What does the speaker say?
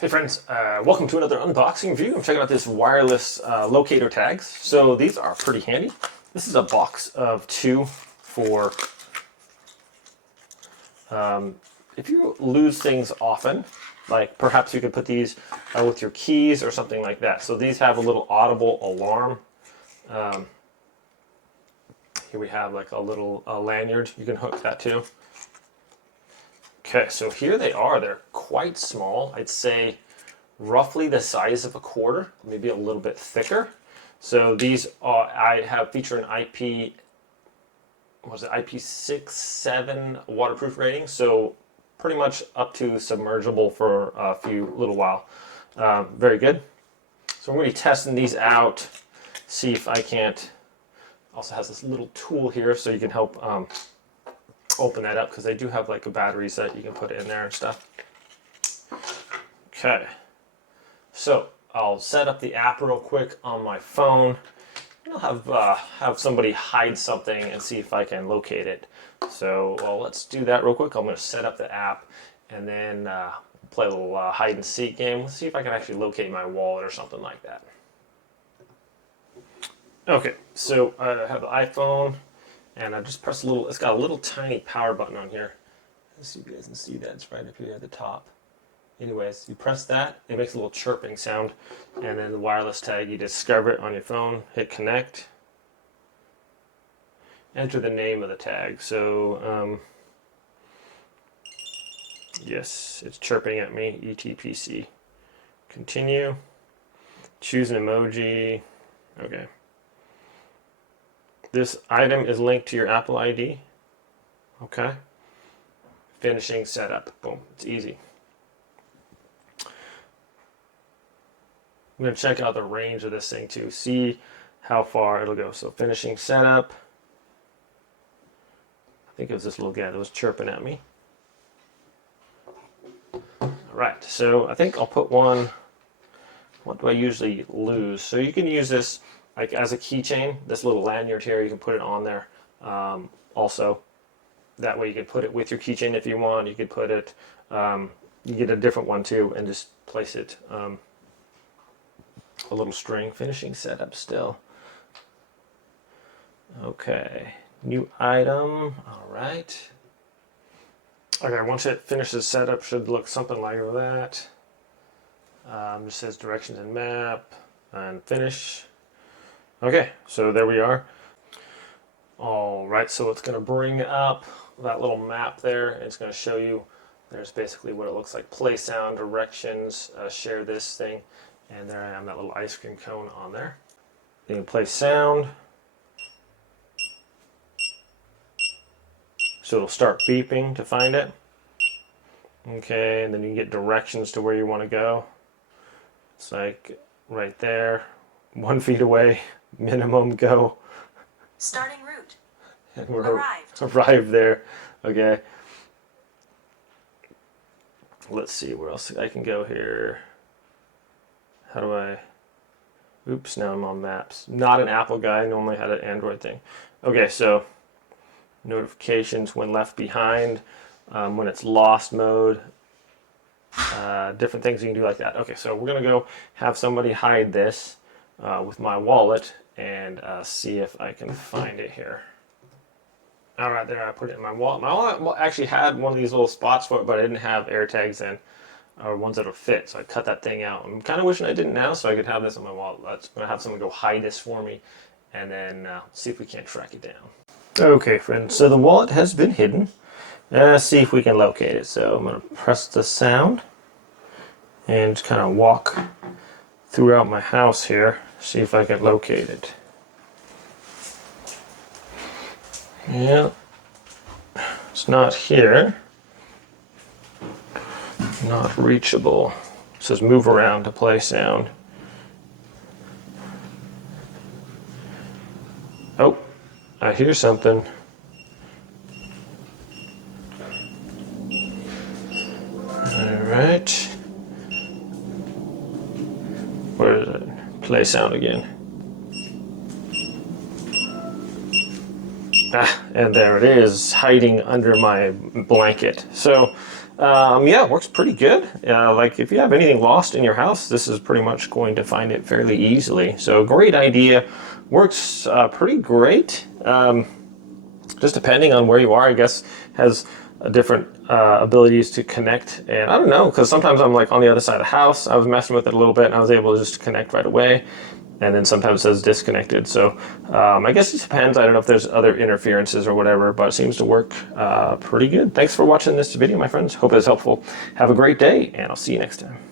Hey friends, welcome to another unboxing review. I'm checking out this wireless locator tags. So these are pretty handy. This is a box of two for if you lose things often, like perhaps you could put these with your keys or something like that. So these have a little audible alarm. Here we have like a little lanyard. You can hook that to. Okay, so here they are. They're quite small. I'd say roughly the size of a quarter, maybe a little bit thicker. So these are, I have feature an IP, what was it, IP67 waterproof rating. So pretty much up to submergible for a little while. Very good. So I'm going to be testing these out, see if I can't. Also has this little tool here so you can help open that up, because they do have like a battery set you can put in there and stuff. Okay, so I'll set up the app real quick on my phone. I'll have somebody hide something and see if I can locate it. So well, let's do that real quick. I'm going to set up the app and then play a little hide and seek game. Let's see if I can actually locate my wallet or something like that. Okay, so I have the iPhone. And I just press a little, it's got a little tiny power button on here. Let's see if you guys can see that, it's right up here at the top. Anyways, you press that, it makes a little chirping sound. And then the wireless tag, you discover it on your phone, hit connect. Enter the name of the tag. So, yes, it's chirping at me, ETPC. Continue. Choose an emoji. Okay. This item is linked to your Apple ID. Okay. Finishing setup. Boom. It's easy. I'm going to check out the range of this thing too. See how far it'll go. So finishing setup. I think it was this little guy that was chirping at me. All right. So I think I'll put one. What do I usually lose? So you can use this like as a keychain, this little lanyard here, you can put it on there. Also, that way you can put it with your keychain if you want. You could put it, you get a different one too, and just place it, a little string. Finishing setup still. Okay, new item, all right. Okay, once it finishes setup, should look something like that. Just says directions and map, and finish. Okay, so there we are. All right, so it's going to bring up that little map there. It's going to show you, there's basically what it looks like. Play sound, directions, share this thing. And there I am, that little ice cream cone on there. You can play sound. So it'll start beeping to find it. Okay, and then you can get directions to where you want to go. It's like right there, 1 feet away. Minimum go. Starting route. And we're arrived there. Okay. Let's see where else I can go here. How do I? Oops, now I'm on maps. Not an Apple guy, normally had an Android thing. Okay, so notifications when left behind, when it's lost mode, different things you can do like that. Okay, so we're gonna go have somebody hide this with my wallet and see if I can find it here. All right, there I put it in my wallet. My wallet actually had one of these little spots for it, but I didn't have AirTags in, or ones that would fit, so I cut that thing out. I'm kind of wishing I didn't now, so I could have this in my wallet. I'm going to have someone go hide this for me, and then see if we can't track it down. Okay, friends, so the wallet has been hidden. Let's see if we can locate it. So I'm going to press the sound and just kind of walk throughout my house here, see if I can locate it. Yeah, it's not here. Not reachable. It says move around to play sound. Oh, I hear something. All right. Where is it? Play sound again. Ah, and there it is, hiding under my blanket. So Yeah, it works pretty good. Like if you have anything lost in your house, this is pretty much going to find it fairly easily. So great idea. Works pretty great. Just depending on where you are, I guess, has different abilities to connect. And I don't know, because sometimes I'm like on the other side of the house. I was messing with it a little bit and I was able to just connect right away. And then sometimes it says disconnected. So I guess it depends. I don't know if there's other interferences or whatever, but it seems to work pretty good. Thanks for watching this video, my friends. Hope it was helpful. Have a great day, and I'll see you next time.